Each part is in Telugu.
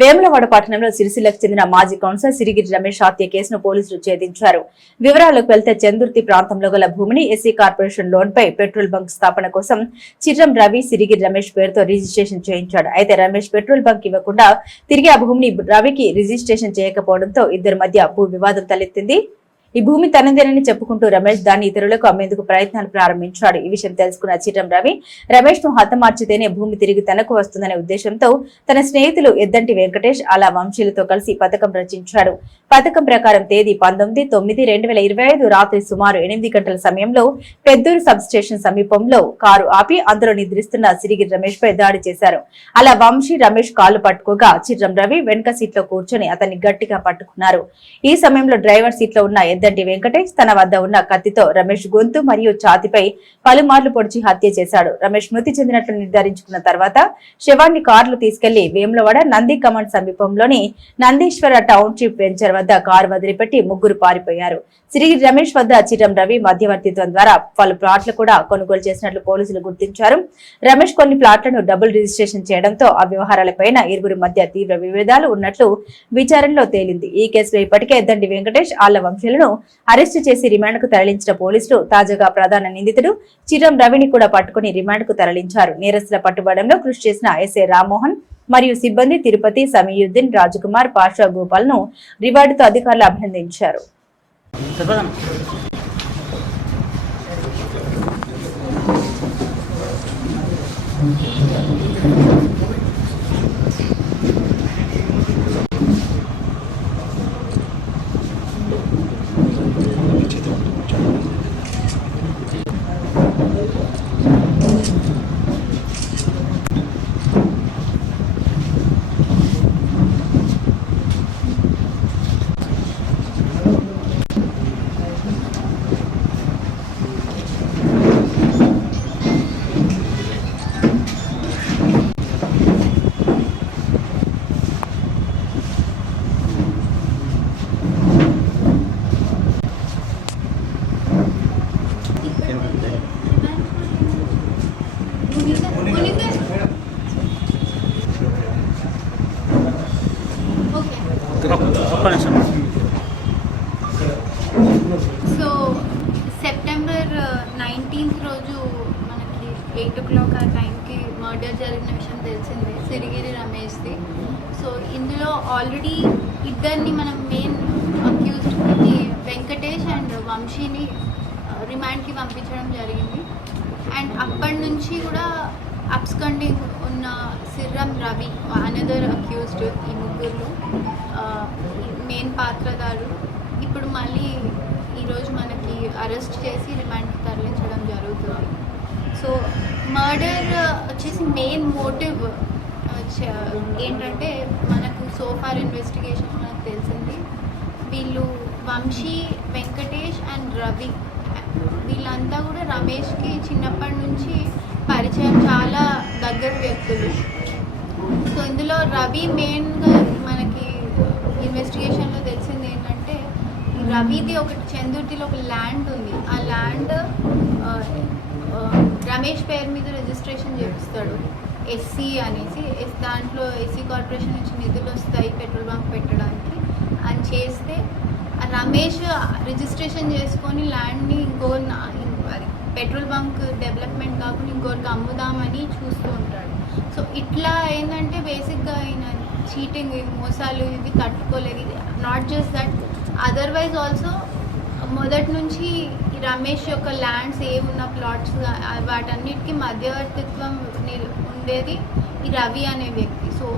వేములవాడ పట్టణంలో సిరిసిల్లకు చెందిన మాజీ కౌన్సిలర్ సిరిగిరి రమేష్ హత్య కేసును పోలీసులు ఛేదించారు. వివరాలకు వెళ్తే చందుర్తి ప్రాంతంలో గల భూమిని ఎస్సీ కార్పొరేషన్ లోన్ పై పెట్రోల్ బంక్ స్థాపన కోసం చిర్రం రవి సిరిగిరి రమేష్ పేరుతో రిజిస్ట్రేషన్ చేయించాడు. అయితే రమేష్ పెట్రోల్ బంక్ ఇవ్వకుండా తిరిగి ఆ భూమిని రవికి రిజిస్ట్రేషన్ చేయకపోవడంతో ఇద్దరి మధ్య భూ వివాదం తలెత్తింది. ఈ భూమి తనదేనని చెప్పుకుంటూ రమేష్ దాన్ని ఇతరులకు అమ్మేందుకు ప్రయత్నాలు ప్రారంభించాడు. ఈ విషయం తెలుసుకున్న చిరం రవి రమేష్ను హతమార్చితేనే భూమి తిరిగి తనకు వస్తుందనే ఉద్దేశంతో తన స్నేహితులు ఎద్దంటి వెంకటేష్ అలా వంశీలతో కలిసి పథకం రచించాడు. పథకం ప్రకారం తేదీ పంతొమ్మిది తొమ్మిది రెండు వేల ఇరవై ఐదు రాత్రి సుమారు ఎనిమిది గంటల సమయంలో పెద్దూరు సబ్ స్టేషన్ సమీపంలో కారు ఆపి అందులో నిద్రిస్తున్న సిరిగిరి రమేష్ పై దాడి చేశారు. అలా వంశీ రమేష్ కాలు పట్టుకోగా చిర్రం రవి వెనుక సీట్లో కూర్చొని అతన్ని గట్టిగా పట్టుకున్నారు. ఈ సమయంలో డ్రైవర్ సీట్లో ఉన్న పెద్దంటి వెంకటేష్ తన వద్ద ఉన్న కత్తితో రమేష్ గొంతు మరియు ఛాతిపై పలుమార్లు పొడిచి హత్య చేశాడు. రమేష్ మృతి చెందినట్లు నిర్ధారించుకున్న తర్వాత శవాన్ని కారులో తీసుకెళ్ళి వేములవాడ నంది కమాండ్ సమీపంలోని నందీశ్వర టౌన్షిప్ వెంచర్ వద్ద కారు వదిలిపెట్టి ముగ్గురు పారిపోయారు. శ్రీ రమేష్ వద్ద చిరం రవి మధ్యవర్తిత్వం ద్వారా పలు ప్లాట్లు కూడా కొనుగోలు చేసినట్లు పోలీసులు గుర్తించారు. రమేష్ కొన్ని ప్లాట్లను డబుల్ రిజిస్ట్రేషన్ చేయడంతో ఆ వ్యవహారాలపైన ఇరువురి మధ్య తీవ్ర విభేదాలు ఉన్నట్లు విచారణలో తేలింది. ఈ కేసులో ఇప్పటికే దండి వెంకటేష్ ఆళ్ళ వంశీలను అరెస్టు చేసి రిమాండ్కు తరలించిన పోలీసులు తాజాగా ప్రధాన నిందితుడు చిరం రవిని కూడా పట్టుకుని రిమాండ్కు తరలించారు నేరస్తుల పట్టుబడంలో కృషి చేసిన ఎస్ఏ రామ్మోహన్ మరియు సిబ్బంది తిరుపతి సమీయుద్దీన్ రాజకుమార్ పాషా గోపాల్ను రివార్డుతో అధికారులు అభినందించారు So September uh, nineteenth రోజు మనకి ఎయిట్ ఓ క్లాక్ ఆ టైంకి మర్డర్ జరిగిన విషయం తెలిసిందే సిరిగిరి రమేష్ది. సో ఇందులో ఆల్రెడీ ఇద్దరిని మనం మెయిన్ అక్యూజ్డ్ని uh, uh, వెంకటేష్ అండ్ వంశీని రిమాండ్కి పంపించడం జరిగింది. అండ్ అప్పటి నుంచి కూడా అబ్స్కండింగ్ ఉన్న సిర్రం రవి అనదర్ అక్యూజ్డ్ ఈ ముగ్గురులో మెయిన్ పాత్రదారు. ఇప్పుడు మళ్ళీ ఈరోజు మనకి అరెస్ట్ చేసి రిమాండ్కి తరలించడం జరుగుతుంది. సో మర్డర్ వచ్చేసి మెయిన్ మోటివ్ ఏంటంటే మనకు సోఫార్ ఇన్వెస్టిగేషన్ మనకు తెలిసింది. వీళ్ళు వంశీ వెంకటేష్ అండ్ రవి. వీళ్ళంతా కూడా రమేష్కి చిన్నప్పటి నుంచి పరిచయం చాలా దగ్గర వ్యక్తులు. సో ఇందులో రవి మెయిన్గా మనకి ఇన్వెస్టిగేషన్లో తెలిసింది ఏంటంటే రవిది ఒకటి చందుర్తిలో ఒక ల్యాండ్ ఉంది. ఆ ల్యాండ్ రమేష్ పేరు మీద రిజిస్ట్రేషన్ చేపిస్తాడు. ఎస్సీ అనేసి ఎస్- దాంట్లో ఎస్సీ కార్పొరేషన్ నుంచి నిధులు వస్తాయి పెట్రోల్ బంక్ పెట్టడానికి. అని చేస్తే రమేష్ రిజిస్ట్రేషన్ చేసుకొని ల్యాండ్ని ఇంకో పెట్రోల్ బంక్ డెవలప్మెంట్ కాకుండా ఇంకోరికి అమ్ముదామని చూస్తూ ఉంటాడు. సో ఇట్లా ఏంటంటే బేసిక్గా ఆయన చీటింగ్ మోసాలు ఇది తట్టుకోలేదు. ఇది not just that otherwise also మొదటి నుంచి రమేష్ యొక్క ల్యాండ్స్ ఏమున్న ప్లాట్స్ వాటన్నిటికీ మధ్యవర్తిత్వం ఉండేది ఈ రవి అనే వ్యక్తి. సో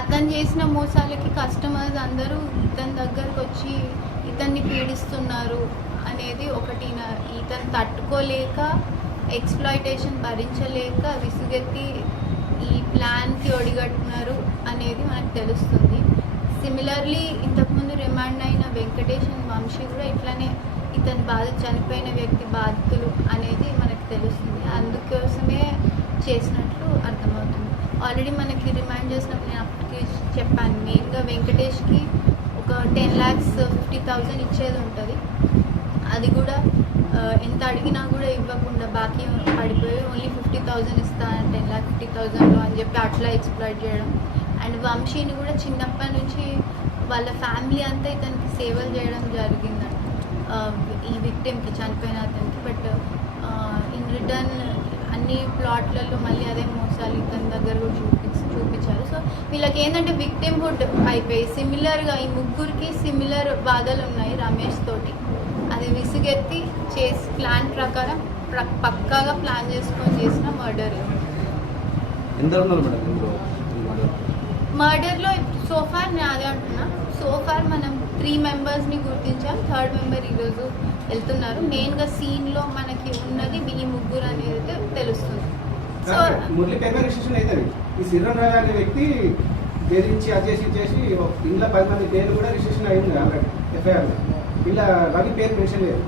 అతను చేసిన మోసాలకి కస్టమర్స్ అందరూ ఇతని దగ్గరకు వచ్చి ఇతన్ని పీడిస్తున్నారు అనేది ఒకటి ఇతను తట్టుకోలేక ఎక్స్ప్లాయిటేషన్ భరించలేక విసుగెత్తి ఈ ప్లాన్కి ఒడిగట్టున్నారు అనేది మనకు తెలుస్తుంది. సిమిలర్లీ ఇంతకుముందు రిమాండ్ అయిన వెంకటేష్ వంశీ కూడా ఇట్లానే ఇతని బాధ చనిపోయిన వ్యక్తి బాధితులు అనేది మనకు తెలుస్తుంది. అందుకోసమే చేసినట్లు అర్థమవుతుంది. ఆల్రెడీ మనకి రిమాండ్ చేసినప్పుడు నేను అప్పటికి చెప్పాను మెయిన్గా వెంకటేష్కి ఒక టెన్ ల్యాక్స్ ఫిఫ్టీ థౌజండ్ ఇచ్చేది ఉంటుంది. అది కూడా ఎంత అడిగినా కూడా ఇవ్వకుండా బాకీ పడిపోయి ఓన్లీ ఫిఫ్టీ థౌజండ్ ఇస్తాను టెన్ ల్యాక్ ఫిఫ్టీ థౌజండ్లో అని చెప్పి అట్లా ఎక్స్ప్లాయిట్ చేయడం. అండ్ వంశీని కూడా చిన్నప్పటి నుంచి వాళ్ళ ఫ్యామిలీ అంతా ఇతనికి సేవలు చేయడం జరిగిందంట ఈ విక్టిమ్కి చనిపోయిన అతనికి. బట్ ఇన్ రిటర్న్ అన్ని ప్లాట్లలో మళ్ళీ అదే మోసాలు ఇతని దగ్గర కూడా చూపి చూపించారు సో వీళ్ళకి ఏంటంటే విక్టిమ్హుడ్ అయిపోయి సిమిలర్గా ఈ ముగ్గురికి సిమిలర్ బాధలు ఉన్నాయి రమేష్ తోటి. అది విసిగెత్తి చేసి ప్లాన్ ప్రకారం ప్ర- పక్కాగా ప్లాన్ చేసుకొని చేసిన మర్డర్ మర్డర్లో సోఫార్ నేను అదే అంటున్నా. సోఫార్ మనం త్రీ మెంబర్స్ని గుర్తించాం. థర్డ్ మెంబర్ ఈరోజు వెళ్తున్నారు. మెయిన్గా సీన్లో మనకి ఉన్నది ఈ ముగ్గురు అనేది తెలుస్తుంది. సో ఈ సిర్రం రావు అనే వ్యక్తి బెదిరించి అది చేసి ఇంట్లో పది మంది పేర్లు కూడా రిజిస్ట్రేషన్ అయింది ఆల్రెడీ ఎఫ్ఐఆర్లో ఇలా రవి పేరు మెన్షన్ లేదు.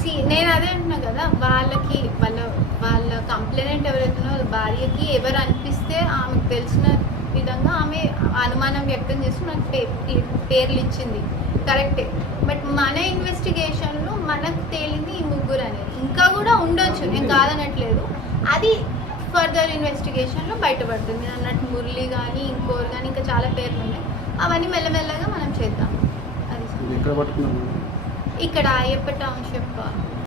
సి నేను అదే అంటున్నా కదా వాళ్ళకి వాళ్ళ వాళ్ళ కంప్లైనెంట్ ఎవరైతే ఉన్నారో వాళ్ళ భార్యకి ఎవరు అనిపిస్తే ఆమెకు తెలిసిన విధంగా ఆమె అనుమానం వ్యక్తం చేసి మనకు పేర్లు ఇచ్చింది. కరెక్టే. బట్ మన ఇన్వెస్టిగేషన్లో మనకు తేలింది ఈ ముగ్గురు అనేది. ఇంకా కూడా ఉండొచ్చు నేను కాదనట్లేదు. అది ఫర్దర్ ఇన్వెస్టిగేషన్లో బయటపడుతుంది. నేను అన్నట్టు మురళి కానీ ఇంకోరు కానీ ఇంకా చాలా పేర్లు ఉన్నాయి అవన్నీ మెల్లమెల్లగా మనం చేద్దాం. అది ఇక్కడ అయ్యప్ప టౌన్షిప్